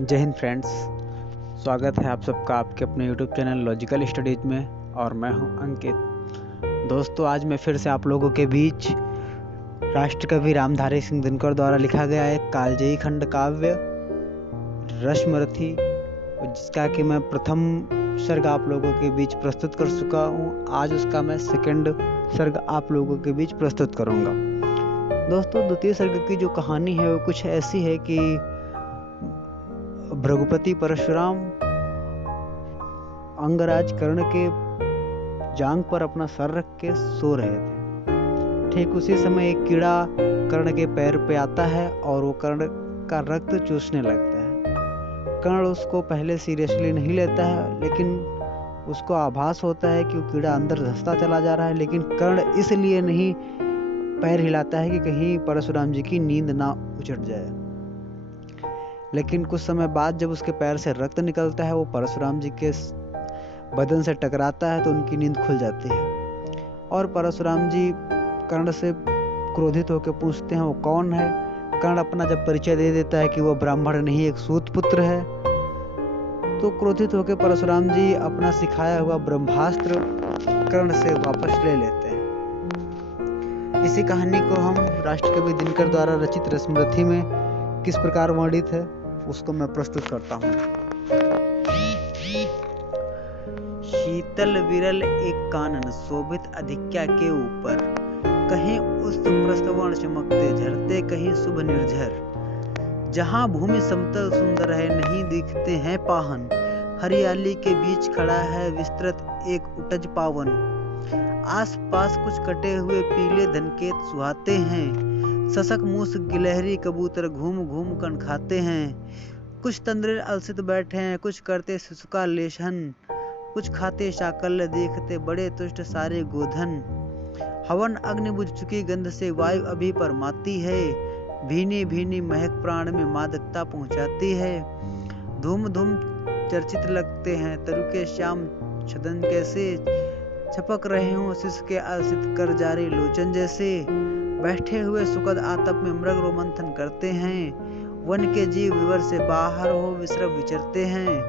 जय हिंद फ्रेंड्स। स्वागत है आप सबका आपके अपने यूट्यूब चैनल लॉजिकल स्टडीज में और मैं हूं अंकित। दोस्तों, आज मैं फिर से आप लोगों के बीच राष्ट्रकवि रामधारी सिंह दिनकर द्वारा लिखा गया एक कालजयी खंड काव्य रश्मरथी, जिसका कि मैं प्रथम सर्ग आप लोगों के बीच प्रस्तुत कर चुका हूं। आज उसका मैं सेकंड सर्ग आप लोगों के बीच प्रस्तुत करूंगा। दोस्तों, द्वितीय सर्ग की जो कहानी है वो कुछ ऐसी है कि भृगुपति परशुराम अंगराज कर्ण के जांघ पर अपना सर रख के सो रहे थे। ठीक उसी समय एक कीड़ा कर्ण के पैर पे आता है और वो कर्ण का रक्त चूसने लगता है। कर्ण उसको पहले सीरियसली नहीं लेता है, लेकिन उसको आभास होता है कि वो कीड़ा अंदर धंसता चला जा रहा है, लेकिन कर्ण इसलिए नहीं पैर हिलाता है कि कहीं परशुराम जी की नींद ना उचट जाए। लेकिन कुछ समय बाद जब उसके पैर से रक्त निकलता है, वो परशुराम जी के बदन से टकराता है तो उनकी नींद खुल जाती है। और परशुराम जी कर्ण से क्रोधित होकर पूछते हैं वो कौन है। कर्ण अपना जब परिचय दे देता है कि वो ब्राह्मण नहीं एक सूत पुत्र है, तो क्रोधित होकर परशुराम जी अपना सिखाया हुआ ब्रह्मास्त्र कर्ण से वापस ले लेते हैं। इसी कहानी को हम राष्ट्रकवि दिनकर द्वारा रचित रश्मरथी में किस प्रकार वर्णित है उसको मैं प्रस्तुत करता हूँ। शीतल विरल एक कानन शोभित अधिक्या के ऊपर, कहीं उस प्रस्तवर्ण चमकते झरते कहीं शुभ निर्झर। जहाँ भूमि समतल सुंदर है नहीं दिखते हैं पाहन, हरियाली के बीच खड़ा है विस्तृत एक उटज पावन। आस पास कुछ कटे हुए पीले धनकेत सुहाते हैं, सशक मूस गिलहरी कबूतर घूम घूम कण खाते हैं। कुछ तंद्रे अलसित बैठे हैं, कुछ करते शिशु का लेशन, कुछ खाते शाकल्य देखते बड़े तुष्ट सारे गोधन। हवन अग्नि बुझ चुकी गंध से वायु अभी परमाती है, भीनी भीनी महक प्राण में मादकता पहुंचाती है। धूम धूम चर्चित लगते हैं तरु के श्याम छदन कैसे, छपक रहे हों शिशु के अलसित कर जारे लोचन जैसे। बैठे हुए सुखद आतप में मृग रोमंथन करते हैं, वन के जीव विवर से बाहर हो विश्रव विचरते हैं।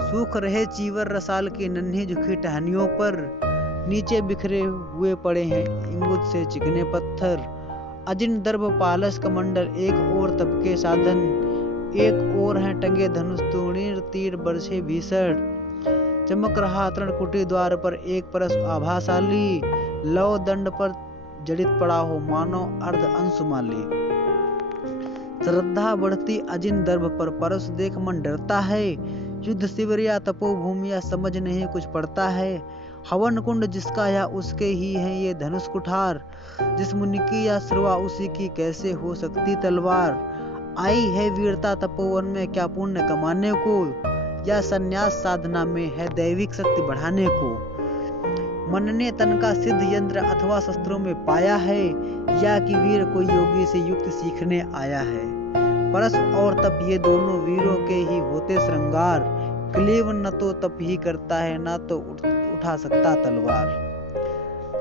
सूख रहे चीवर रसाल की नन्ही झुकी टहनियों पर, नीचे बिखरे हुए पड़े हैं इंगुत से चिकने पत्थर। अजिन दर्भ पालस कमंडल एक ओर तप के साधन, एक ओर हैं टंगे धनुष तूणीर तीर बरछे भीषण। चमक रहा तृणकुटी द्वार पर एक परस आभाशाली, लव दंड पर जड़ित पड़ा हो मानो अर्ध अंशुमाली। श्रद्धा बढ़ती अजिन दर्भ पर परस देख मन डरता है, युद्ध शिविर या तपोभूमि या समझ नहीं कुछ पड़ता है। हवन कुंड जिसका या उसके ही है ये धनुष कुठार, जिस मुनि की या श्रवा उसी की कैसे हो सकती तलवार। आई है वीरता तपोवन में क्या पुण्य कमाने को, या संन्यास साधना में है दैविक शक्ति बढ़ाने को। मन ने तन का सिद्ध यंत्र अथवा शस्त्रों में पाया है, या कि वीर कोई योगी से युक्त सीखने आया है। परस और तप ये दोनों वीरों के ही होते श्रृंगार, क्लीव न तो तप ही करता है ना तो उठा सकता तलवार।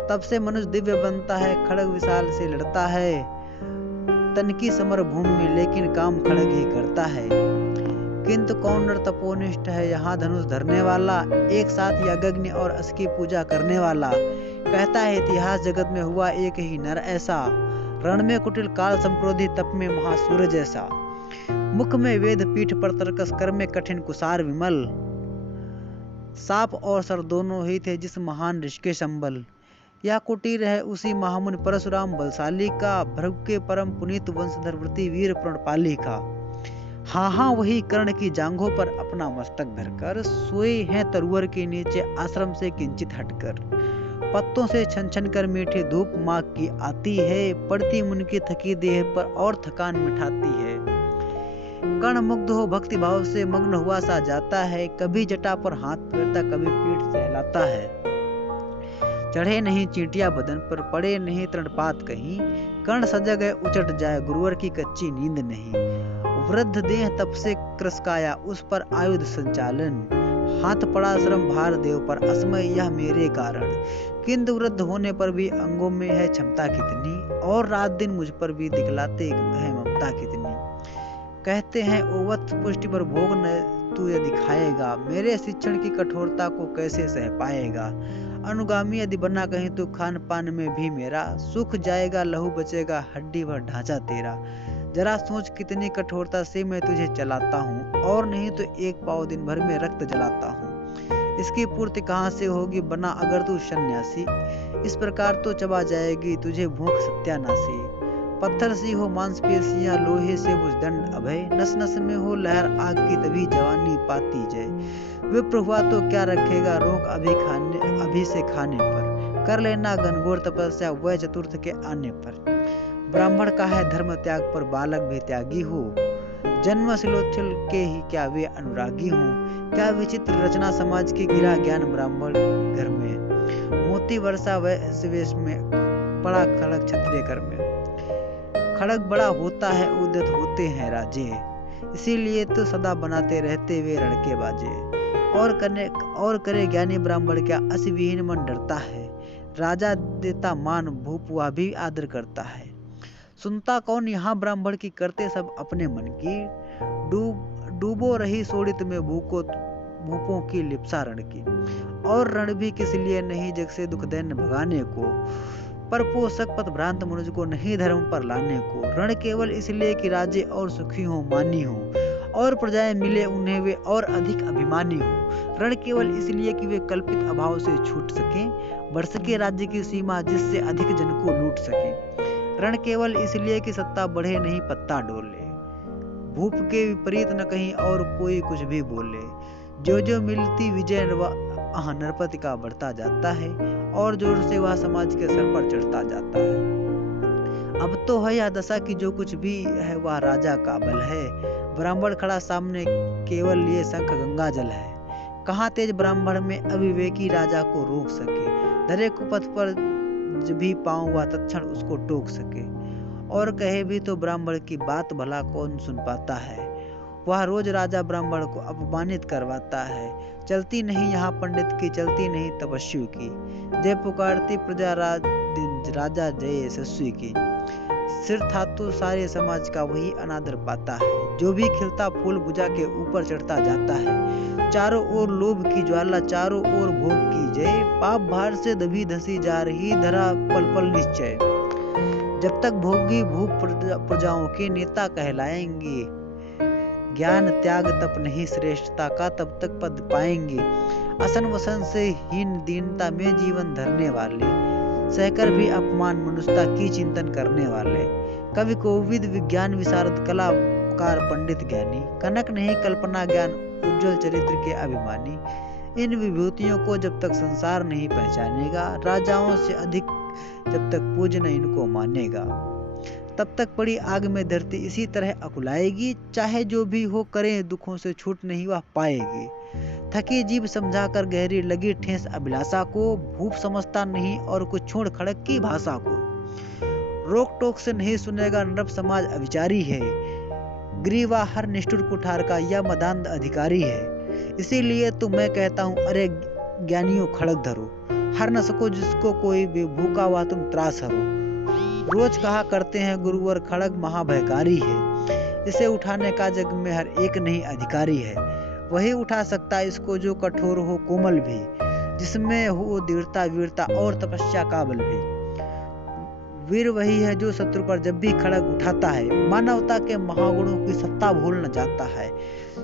तब से मनुष्य दिव्य बनता है, खड़ग विशाल से लड़ता है, तन की समर भूमि में लेकिन काम खड़ग ही करता है। किंतु कौन नर तपोनिष्ठ है यहाँ धनुष धरने वाला, एक साथ यज्ञ और अस की पूजा करने वाला। कहता है इतिहास जगत में हुआ एक ही नर ऐसा, रण में कुटिल काल संक्रोधी तप में महासूर जैसा। मुख में वेद पीठ पर तर्कस कर में कठिन कुसार विमल, साप और सर दोनों ही थे जिस महान ऋषि के संबल। यह कुटीर है उसी महामुनि परशुराम बलशाली का, भृगु के परम पुनीत वंशधर वृति वीर प्रणपाली का। हाँ वही कर्ण की जांघों पर अपना मस्तक धरकर सोए हैं तरुवर के नीचे आश्रम से किंचित हटकर। पत्तों से छन छन कर मीठे धूप माघ की आती है, पड़ती मुन की थकी देह पर और थकान मिठाती है। कर्ण मुग्ध हो भक्ति भाव से मग्न हुआ सा जाता है, कभी जटा पर हाथ फेरता कभी पीठ सहलाता है। चढ़े नहीं चींटियां बदन पर, पड़े नहीं तृणपात कहीं, कर्ण सजग है उचट जाए गुरुवर की कच्ची नींद नहीं। वृद्ध देह तप से क्रसकाया उस पर आयुध संचालन, हाथ पड़ा श्रम भार देव पर असमय यह मेरे कारण। किंतु वृद्ध होने पर भी अंगों में है क्षमता कितनी, और रात दिन मुझ पर भी दिखलाते है ममता कितनी। कहते हैं ओ वत्स पुष्टि पर भोग न तू यदि खाएगा, मेरे शिक्षण की कठोरता को कैसे सह पाएगा। अनुगामी यदि बना कहीं तो खान पान में भी मेरा, सुख जाएगा लहू बचेगा हड्डी भर ढांचा तेरा। जरा सोच कितनी कठोरता से मैं तुझे चलाता हूँ, और नहीं तो एक पाव दिन भर में रक्त जलाता हूँ। इसकी पूर्ति कहाँ से होगी बना अगर तू सन्यासी, इस प्रकार तो चबा जाएगी तुझे भूख सत्यानाशी। पत्थर सी हो मांसपेशियां लोहे से बुझ दंड अभय, नस नस में हो लहर आग की तभी जवानी पाती जय। विप्र हुआ तो क्या रखेगा रोग अभी से खाने पर, कर लेना घनघोर तपस्या वह चतुर्थ के आने पर। ब्राह्मण का है धर्म त्याग पर बालक भी त्यागी हो, जन्म सिलोचल के ही क्या वे अनुरागी हो। क्या विचित्र रचना समाज की गिरा ज्ञान ब्राह्मण घर में, मोती वर्षा वैश्य वेश में पड़ा खड़ग क्षत्रिय कर में। खड़ग बड़ा होता है उद्यत होते हैं राजे, इसीलिए तो सदा बनाते रहते वे लड़के बाजे। और करे ज्ञानी ब्राह्मण क्या अस विहीन मन डरता है, राजा देता मान भूप वह भी आदर करता है। सुनता कौन यहाँ ब्राह्मण की करते सब अपने मन की, डूबो रही सोड़ित में भूपों की लिप्सा रण की। और रण भी किस लिए नहीं जग से दुख दैन्य भगाने को, पर पोषक पथ भ्रांत मनुज को नहीं धर्म पर लाने को। रण केवल इसलिए कि राजे और सुखी हो मानी हो, और प्रजाएं मिले उन्हें वे और अधिक अभिमानी हो। रण केवल इसलिए कि वे कल्पित अभाव से छूट सके, बढ़ सके राज्य की सीमा जिससे अधिक जन को लूट सके। रण केवल इसलिए कि सत्ता बढ़े नहीं पत्ता डोले, भूप के विपरीत न कहीं और कोई कुछ भी बोले। जो जो मिलती विजय नरपति का बढ़ता जाता है, और जोर से वह समाज के सर पर चढ़ता जाता है। अब तो है यह दशा कि जो कुछ भी है वह राजा का बल है। ब्राह्मण खड़ा सामने केवल लिए शंख गंगा जल है, कहाँ तेज ब्राह्मण में अविवेकी राजा को रोक सके। धरे कुपथ पर जब भी पाऊं वह तत्क्षण उसको टोक सके, और कहे भी तो ब्राह्मण की बात भला कौन सुन पाता है। वह रोज राजा ब्राह्मण को अपमानित करवाता है, चलती नहीं यहाँ पंडित की चलती नहीं तपस्वी की। जय पुकारती प्रजा राजा जय यशस्वी की। सिर था तो सारे समाज का वही अनादर पाता है, जो भी खिलता फूल भुजा के ऊपर चढ़ता जाता है। चारों ओर लोभ की ज्वाला चारों ओर भोग की जय, पाप भार से दबी धसी जा रही धरा पल पल निश्चय। जब तक भोगी भूप प्रजाओं के नेता कहलाएंगे, ज्ञान त्याग तप नहीं श्रेष्ठता का तब तक पद पाएंगे। असन वसन से हीन दीनता में जीवन धरने वाले, सहकर भी अपमान मनुष्यता की चिंतन करने वाले। कवि कोविद विज्ञान विशारद कलाकार पंडित ज्ञानी, कनक नहीं कल्पना ज्ञान उज्जवल चरित्र के अभिमानी। इन विभूतियों को जब तक संसार नहीं पहचानेगा, राजाओं से अधिक जब तक पूज्य न इनको मानेगा, तब तक पड़ी आग में धरती इसी तरह अकुलाएगी। चाहे जो भी हो करें दुखों से छूट नहीं वह पाएगी। थकी जीभ समझाकर गहरी लगी ठेस अभिलाषा को, भूप समझता नहीं और कुछ छोड़ खड़क की भाषा को। रोक टोक से नहीं सुनेगा नृप समाज अविचारी है, ग्रीवा हर निष्ठुर कुठार का यह मदांध अधिकारी है। इसीलिए तो मैं कहता हूँ अरे ज्ञानियों खड़क धरो, हर न सको जिसको कोई भी भूखा हुआ तुम त्रास हरो। रोज कहा करते हैं गुरुवर खड़ग महाभयकारी है, इसे उठाने का जग में हर एक नहीं अधिकारी है। वही उठा सकता इसको जो कठोर हो कोमल भी, जिसमें हो दृढ़ता वीरता और तपस्या का बल भी। वीर वही है जो शत्रु पर जब भी खड़ग उठाता है, मानवता के महागुणों की सत्ता भूल न जाता है।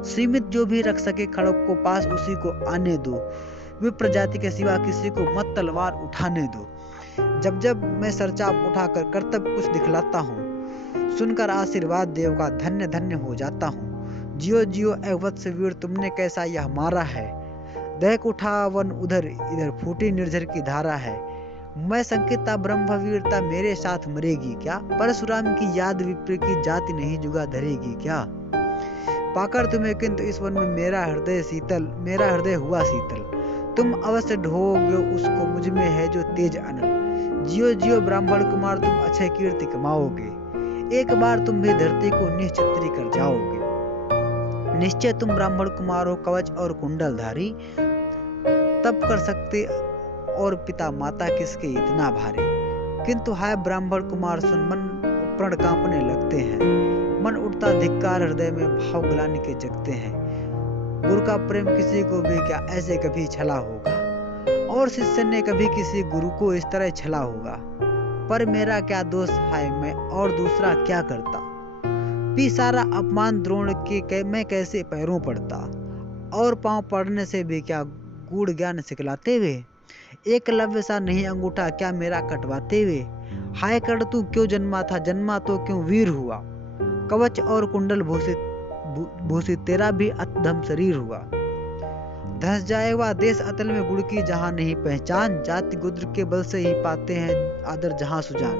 सीमित जो भी रख सके खड़ग को पास उसी को आने दो, विप्र जाति के सिवा किसी को मत तलवार उठाने दो। जब जब मैं सरचाप उठाकर कर्तव्य कुछ दिखलाता हूँ, सुनकर आशीर्वाद देव का धन्य धन्य हो जाता हूँ। जियो जियो ए वत्स वीर तुमने कैसा यह मारा है, दहक उठा वन उधर इधर फूटी निर्झर की धारा है। मैं संकेता ब्रह्म वीरता मेरे साथ मरेगी क्या, परशुराम की याद विप्र की जाति नहीं जुगा धरेगी क्या। पाकर तुम्हें किंतु इस वन में मेरा हृदय हुआ शीतल, तुम अवश्य ढोगे उसको मुझ में है जो तेज अनल। जियो जियो ब्राह्मण कुमार तुम अच्छे कीर्ति कमाओगे, एक बार तुम भी धरती को निश्चित्री कर जाओगे। निश्चय तुम ब्राह्मण कुमार हो कवच और कुंडल धारी, तब कर सकते और पिता माता किसके इतना भारी। किंतु हाय ब्राह्मण कुमार सुन मन प्रण कांपने लगते हैं। मन उठता धिक्कार, हृदय में भाव ग्लानि के जगते हैं। गुरु का प्रेम किसी को भी क्या ऐसे कभी छला होगा, और शिष्य ने कभी किसी गुरु को इस तरह छला होगा। पर मेरा क्या दोष है, मैं और दूसरा क्या करता। पी सारा अपमान द्रोण के मैं कैसे पैरों पड़ता, और पांव पड़ने से भी क्या गूढ़ ज्ञान सिखलाते हुए। एकलव्य सा नहीं अंगूठा क्या मेरा कटवाते हुए। हाय कर तू क्यों जन्मा था, जन्मा तो क्यों वीर हुआ। कवच और कुंडल भूषित तेरा भी अधम शरीर हुआ। धंस जाए वह देश अतल में गुड़ की जहां नहीं पहचान। जाति गुद्र के बल से ही पाते हैं आदर जहां सुजान।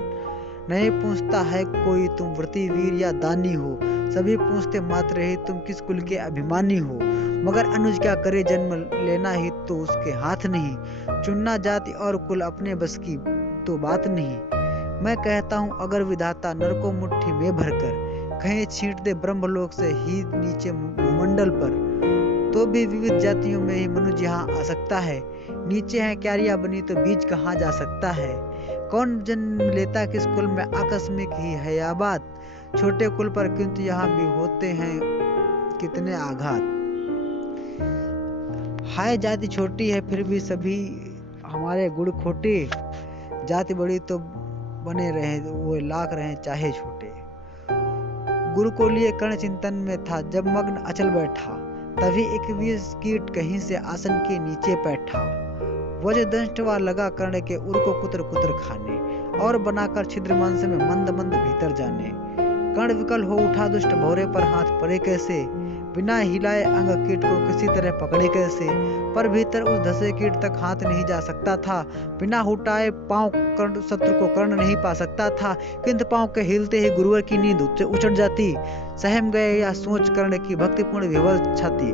नहीं पूछता है कोई तुम व्रती वीर या दानी हो, सभी पूछते मात्र ही तुम किस कुल के अभिमानी हो। मगर अनुज क्या करे, जन्म लेना ही तो उसके हाथ नहीं। चुनना जाति और कुल अपने बस की तो बात नहीं। मैं कहता हूँ अगर विधाता नर को मुट्ठी में भरकर कहीं छींट दे ब्रह्मलोक से ही नीचे भूमंडल पर, तो भी विविध जातियों में ही मनुष्य यहाँ आ सकता है। नीचे है क्यारियां बनी तो बीज कहाँ जा सकता है। कौन जन्म लेता किस कुल में, आकस्मिक ही है यह बात। छोटे कुल पर किंतु यहाँ भी होते हैं कितने आघात। हाय जाति छोटी है फिर भी सभी हमारे गुण खोटे। जाति बड़ी तो बने रहे वो लाख रहे चाहे छोटे। गुरु को लिए कर्ण चिंतन में था जब मग्न अचल बैठा, तभी एक विष कीट कहीं से आसन के नीचे बैठा। वज्र दंष्ट वा लगा कर्ण के उर को कुतर कुतर खाने, और बनाकर छिद्र मांस में मंद मंद भीतर जाने। कर्ण विकल हो उठा दुष्ट भौरे पर हाथ पड़े कैसे, बिना हिलाए अंग कीट को किसी तरह पकड़े कैसे। पर भीतर उस धसे कीट तक हाथ नहीं जा सकता था, बिना हुटाए पांव कर्ण शत्रु को कर्ण नहीं पा सकता था। किंतु पांव के हिलते ही गुरुवर की नींद उचट जाती। सहम गए या सोच कर्ण की भक्तिपूर्ण विवल छाती।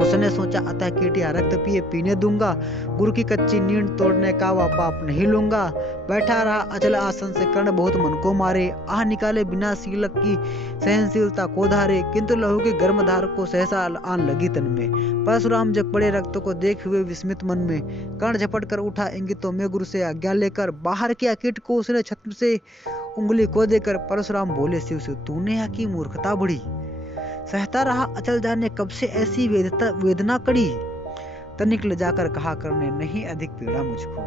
उसने सोचा अतः कीट या रक्त पिए पीने दूंगा, गुरु की कच्ची नींद तोड़ने का वह पाप नहीं लूंगा। बैठा रहा अचल आसन से कर्ण बहुत मन को मारे, आह निकाले बिना शीलक की सहनशीलता को धारे। किंतु लहू की गर्म धार को सहसा आन लगी तन में। परशुराम जग पड़े रक्त को देख हुए विस्मित मन में, कर्ण झपट कर उठा इंगितों में गुरु से आज्ञा लेकर। बाहर किया कीट को उसने छत्र से उंगली को देकर। परशुराम बोले शिव से तूने यहाँ की मूर्खता बड़ी, सहता रहा अचल जाने कब से ऐसी वेदना कड़ी। तनिक ले जाकर कहा करने नहीं अधिक पीड़ा मुझको,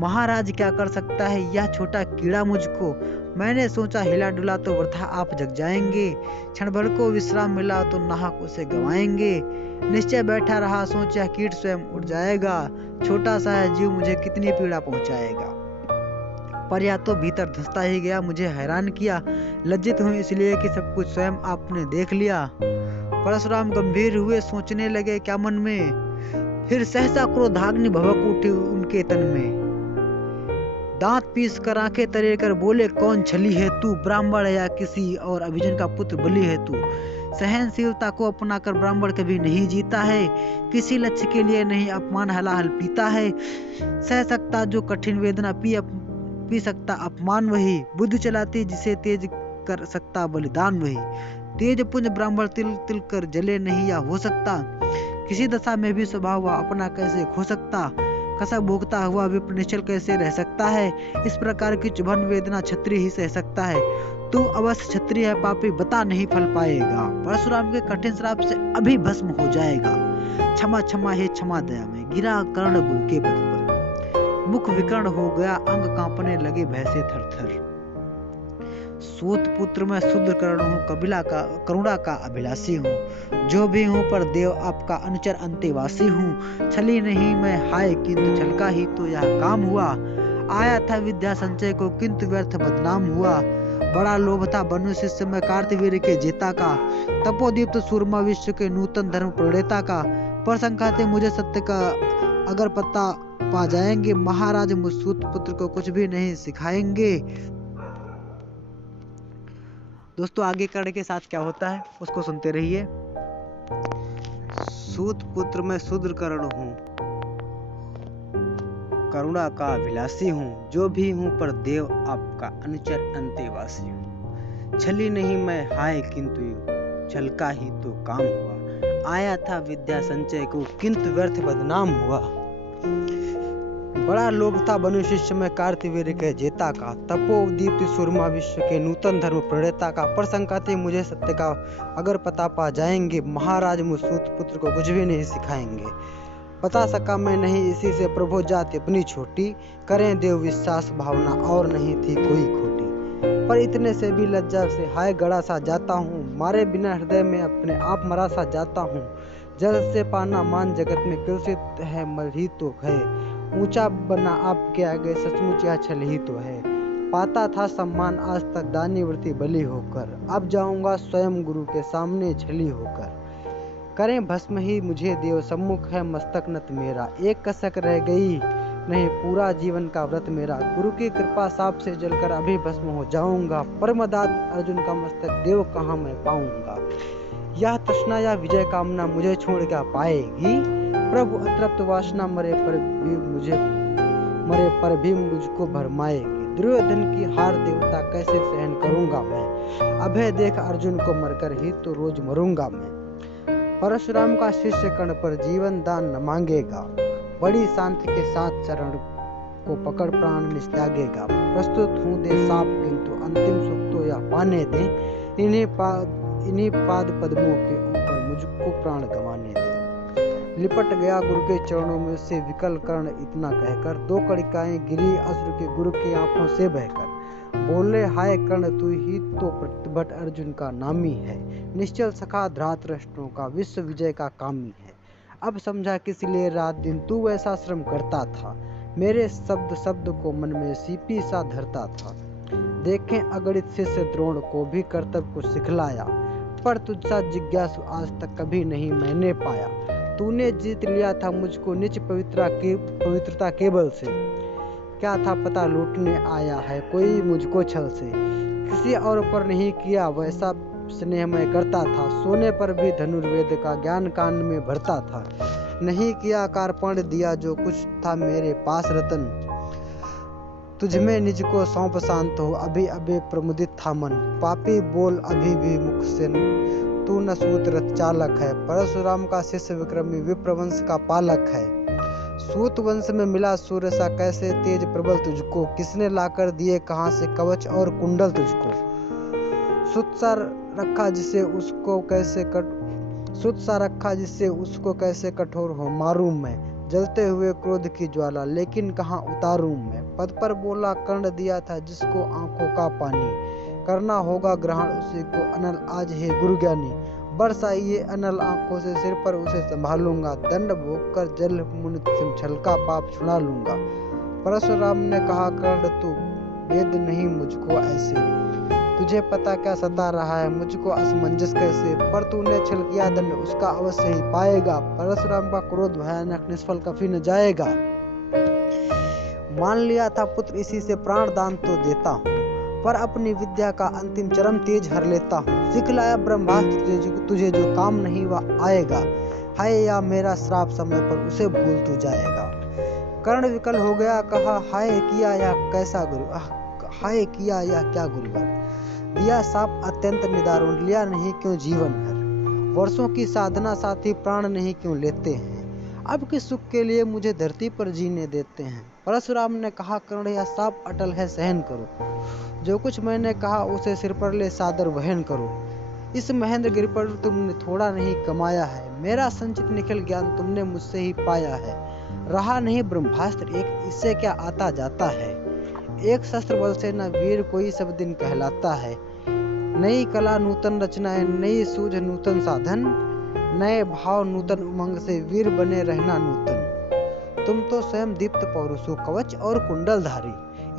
महाराज क्या कर सकता है यह छोटा कीड़ा मुझको। मैंने सोचा हिला डुला तो वृथा आप जग जाएंगे, क्षण भर को विश्राम मिला तो नाहक उसे गवाएंगे। निश्चय बैठा रहा सोचा कीट स्वयं उठ जाएगा, छोटा सा है जीव मुझे कितनी पीड़ा पहुंचाएगा। पर या तो भीतर धंसता ही गया, मुझे हैरान किया। लज्जित हूँ इसलिए कि सब कुछ स्वयं आपने देख लिया। परशुराम गंभीर हुए सोचने लगे क्या मन में, फिर सहसा क्रोधाग्नि भभक उठी उनके तन में। दांत पीस कर आंखें तरे कर बोले कौन छली है तू, ब्राह्मण या किसी और अभिजन का पुत्र बलि है तू। सहनशीलता को अपना कर ब्राह्मण कभी नहीं जीता है, किसी लक्ष्य के लिए नहीं अपमान हलाहल पीता है। सह सकता जो कठिन वेदना पी सकता अपमान वही, बुद्धि चलाती जिसे तेज कर सकता बलिदान वही। तेज पुंज ब्राह्मण तिल तिल कर जले नहीं या हो सकता, किसी दशा में भी स्वभाव हुआ अपना कैसे खो सकता। कसक भोगता हुआ विप्र निश्चल कैसे रह सकता है, इस प्रकार की चुभन वेदना क्षत्रिय ही सह सकता है। तू अवश्य क्षत्रिय है पापी बता नहीं फल पाएगा, परशुराम के कठिन श्राप से अभी भस्म हो जाएगा। क्षमा क्षमा हे क्षमा दया में, गिरा कर्ण गुरु के पद पर। मुख विकर्ण हो गया अंग कांपने लगे भय से थर थर। सूत पुत्र मैं शुद्ध कर्ण हूँ, करुणा का अभिलाषी हूँ। जो भी हूँ पर देव आपका अनुचर अंतेवासी हूँ। छली नहीं मैं हाय किंतु छलका ही तो यह काम हुआ। आया था विद्या संचय को किंतु व्यर्थ बदनाम हुआ। बड़ा लोभ था बनु शिष्य में कार्तवीर के जेता का, तपोदीप्त सूरमा विश्व के नूतन धर्म प्रणेता का। पर शंका थे मुझे सत्य का अगर पता पा जाएंगे, महाराज मुसूत पुत्र को कुछ भी नहीं सिखाएंगे। दोस्तों आगे कर्ण के साथ क्या होता है उसको सुनते रहिए। सूत पुत्र मैं शूद्र कर्ण हूँ, करुणा का अभिलाषी हूँ। जो भी हूँ पर देव आपका अनुचर अंतेवासी हूँ। छली नहीं मैं हाय किंतु छलका ही तो काम हुआ। आया था विद्या संचय को किंतु व्यर्थ बदनाम हुआ। बड़ा लोभ था बनु शिष्य में कार्तवीर्य के जेता का, तपोदीप्ति सुरमा विश्व के नूतन धर्म प्रणेता का। पर शंका थी मुझे सत्य का, अगर पता पा जाएंगे महाराज मुझ सूत पुत्र को कुछ भी नहीं सिखाएंगे। बता सका मैं नहीं इसी से प्रभु जाति अपनी छोटी, करें देव विश्वास भावना और नहीं थी कोई खोटी। पर इतने से भी लज्जा से हाय गड़ा सा जाता हूँ, मारे बिना हृदय में अपने आप मरा सा जाता हूँ। जल से पाना मान जगत में कुलसित है मल ही तो है, ऊंचा बना आपके आगे सचमुच यह छल ही तो है। पाता था सम्मान आज तक दानी वृत्ति बलि होकर, अब जाऊंगा स्वयं गुरु के सामने छली होकर। करें भस्म ही मुझे देव सम्मुख है मस्तक नत मेरा, एक कसक रह गई नहीं पूरा जीवन का व्रत मेरा। गुरु की कृपा साप से जलकर अभी भस्म हो जाऊंगा, परमदाद अर्जुन का मस्तक देव कहाँ मैं पाऊंगा। यह तृष्णा या विजय कामना मुझे छोड़ क्या पाएगी, प्रभु अतृप्त वासना मरे पर भी मुझको भरमाएगी। दुर्योधन की हार देवता कैसे सहन करूंगा मैं, अभय देख अर्जुन को मरकर ही तो रोज मरूंगा मैं। परशुराम का शिष्य कर्ण पर जीवन दान न मांगेगा, बड़ी शांति के साथ चरण को पकड़ प्राण निस्त्यागेगा। प्रस्तुत हूँ दे साप किंतु अंतिम सुख तो यह पाने दे, इन्हीं पाद पद्मों के ऊपर मुझको प्राण गंवाने दे। लिपट गया गुरु के चरणों में से विकल कर्ण इतना कहकर, दो कड़िकाएं गिरी असुर के गुरु की आंखों से बहकर। बोले हाय कर्ण तू ही तो प्रतिभट अर्जुन का नामी है, निश्चल सखा धृतराष्ट्रों का विश्व विजय का कामी है। अब समझा किस लिए रात दिन तू वैसा श्रम करता था, मेरे शब्द को मन में सीपी सा धरता था। देखें अगणित शिष्य द्रोण को भी कर्तव्य को सिखलाया, पर तुझसा जिज्ञासु आज तक कभी नहीं मैंने पाया। तूने जीत लिया था मुझको निज पवित्रता केवल से, क्या था पता लूटने आया है कोई मुझको छल से। किसी और पर नहीं किया वैसा स्नेह मैं करता था, सोने पर भी धनुर्वेद का ज्ञान कान में भरता था। नहीं किया कार्पण दिया जो कुछ था मेरे पास रतन, तुझमें निज को सौंप शांत हो अभी अभी प्रमुदित था मन। पापी बोल अभी भी मुख से तू न सूत रथ चालक है, परशुराम का शिष्य विक्रमी विप्रवंश का पालक है। सूत वंश में मिला सूर्य सा कैसे तेज प्रबल तुझको, किसने लाकर दिए कहाँ से कवच और कुंडल तुझको। सुत सा रखा जिससे उसको कैसे कठोर हो मारूं मैं, जलते हुए क्रोध की ज्वाला लेकिन कहाँ उतारूं मैं। पद पर बोला कर्ण दिया था जिसको आंखों का पानी, करना होगा ग्रहण उसी को अनल आज है गुरु ज्ञानी। बरसाइए अनल आंखों से सिर पर उसे संभालूंगा, दंड भोग कर जल मुनि छलका पाप छुड़ा लूंगा। परशुराम ने कहा कर्ण तू वेद नहीं मुझको ऐसे, तुझे पता क्या सता रहा है मुझको असमंजस कैसे। पर तूने छल किया दंड उसका अवश्य ही पाएगा, परशुराम का क्रोध भयानक निष्फल कभी न जाएगा। मान लिया था पुत्र इसी से प्राण दान तो देता हूँ, पर अपनी विद्या का अंतिम चरम तेज हर लेता हूँ। सिखलाया ब्रह्मास्त्र तुझे जो काम नहीं वह आएगा, हाय या मेरा श्राप समय पर उसे भूल तू जाएगा। कर्ण विकल हो गया कहा हाय किया या कैसा गुरु, हाय किया या क्या गुरुवर। दिया साप अत्यंत निदारुण लिया नहीं क्यों जीवन भर, वर्षों की साधना साथी प्राण नहीं क्यों लेते हैं। अब किस सुख के लिए मुझे धरती पर जीने देते हैं। परशुराम ने कहा कर्ण यह साप अटल है सहन करो, जो कुछ मैंने कहा उसे सिर पर ले सादर वहन करो। इस महेंद्र गिर पर तुमने थोड़ा नहीं कमाया है, मेरा संचित निखिल ज्ञान तुमने मुझसे ही पाया है। रहा नहीं ब्रह्मास्त्र एक, इससे क्या आता जाता है। एक शस्त्र बल से न वीर कोई सब दिन कहलाता है। नई कला नूतन रचनाएं, नई सूझ नूतन साधन, नए भाव नूतन उमंग से वीर बने रहना नूतन। तुम तो स्वयं दीप्त पौरुष हो कवच और कुंडल धारी,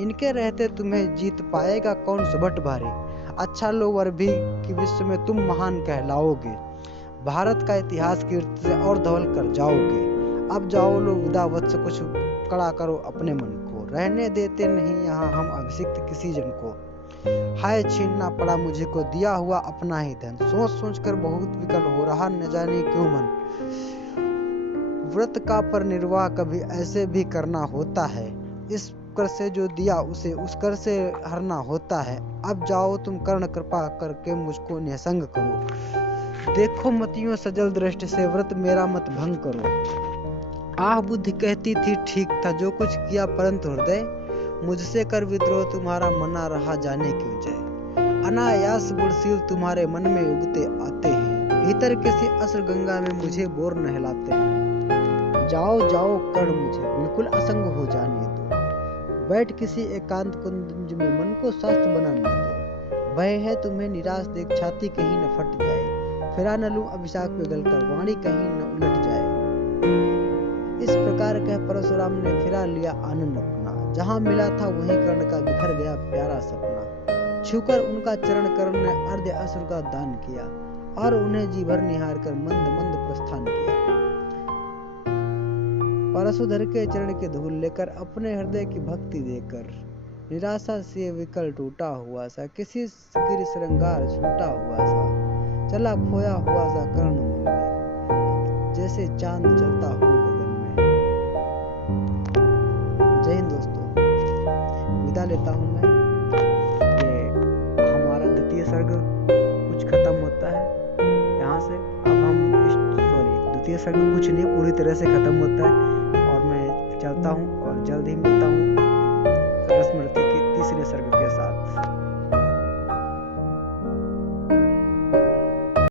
इनके रहते तुम्हें जीत पाएगा कौन सुभट भारी। अच्छा लो वर भी कि विश्व में तुम महान कहलाओगे, भारत का इतिहास कीर्ति से और धवल कर जाओगे। अब जाओ लो विदा वत्स कुछ कड़ा करो अपने मन को, रहने देते नहीं यहाँ हम अभिषिक्त किसी जन को। हाय छीनना पड़ा मुझे को दिया हुआ अपना ही धन, सोच सोच कर बहुत विकल हो रहा न जाने क्यों मन। व्रत का पर निर्वाह कभी ऐसे भी करना होता है, इस कर से जो दिया उसे उस कर से हरना होता है। अब जाओ तुम कर्ण कृपा करके मुझको निसंग करो, देखो मतियों सजल दृष्टि से व्रत मेरा मत भंग करो। आह बुद्धि कहती थी ठीक था जो कुछ किया, परंतु हृदय मुझसे कर विद्रोह तुम्हारा मना रहा जाने क्यों जाए। अनायास गुणशील तुम्हारे मन में उगते आते हैं, भीतर किसी असर गंगा में मुझे बोर नहलाते हैं। जाओ जाओ कर्ण मुझे बिल्कुल असंग हो जाने दो, बैठ किसी एकांत कुंज में मन को स्वस्थ बनाने दो। भय है तुम्हें निराश देख छाती कहीं न फट जाए, फिरा न लूं अभिशाप पिघल कर वाणी कहीं न उलट जाए। इस प्रकार कह परशुराम ने फिरा लिया आनंद अपना, जहां मिला था वहीं कर्ण का बिखर गया प्यारा सपना। छूकर उनका चरण कर्ण ने अर्ध असुर का दान किया, और उन्हें जी भर निहार कर मंद मंद प्रस्थान किया। परशुधर के चरण की धूल लेकर अपने हृदय की भक्ति देकर, निराशा से विकल टूटा हुआ सा, किसी गिर श्रृंगार छूटा हुआ सा, चला खोया हुआ सा कर्ण मन में, जैसे चांद चलता हो गगन में। जय हिंद दोस्तों, विदा लेता हूँ मैं। ये हमारा द्वितीय सर्ग कुछ खत्म होता है यहाँ से। अब हम द्वितीय सर्ग कुछ नहीं, पूरी तरह से खत्म होता है, और मैं चलता हूँ और जल्द ही मिलता हूँ स्मृति के तीसरे सर्ग के साथ।